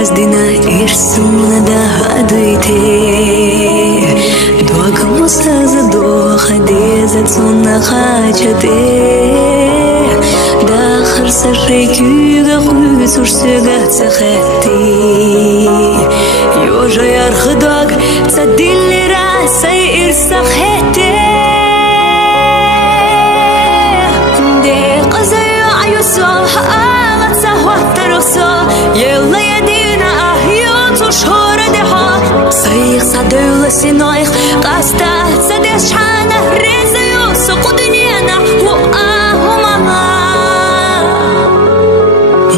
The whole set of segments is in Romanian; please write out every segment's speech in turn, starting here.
Раздина ирсумна да адуйте Дуагамуса задоха деза цунна хачате Дахар саррекюга хуйсурсуга цахетти Ёжа ярхыдаг цадиллера сай ирсахете Де казаю аюсо хаалат сахваттарусо Yella yedina ahyot ushhora deha Sayık sadövle sinoyk Qasta sades shana rezayo Suqu dünyana hu ahumana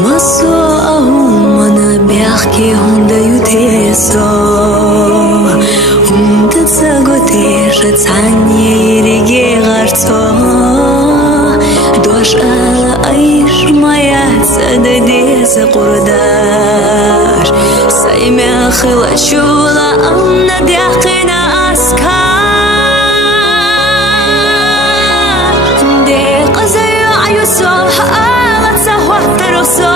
Maso ahumana Biaqki hunda yuteso Hunda tsagotesh Tsanyirige gharto Dosh ala aysh maya Sadades qurdar Sayme khila shula Amna diaqina askar De qazayo ayuso Haalat sahwattarso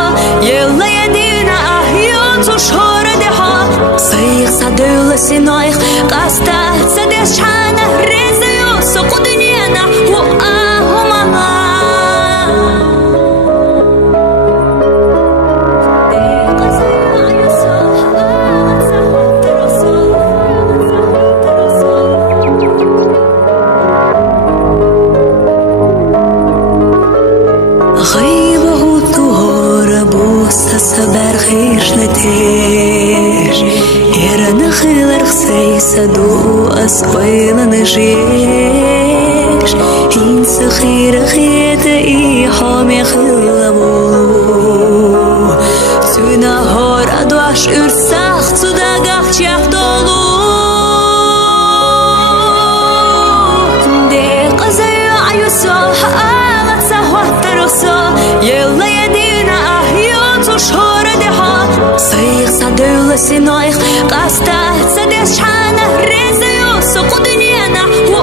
Yella yedina ahyot ushhora deha Sayık sadövle sinoyk Qasta sades shana rezayo Suqu dünyana hu ahumana Saber khishnetesh Erana khilar khsaysadu asqayna nashesh Hins khira khita ihami khilabu Suna hor adwash ursakh Sudagach chaqdolu De qazayo ayuso Haalat sahwattarso Yella yedina ushhora deha Sayık sadövle sinoyk Qasta sades shana rezayo Suqu dünyana hu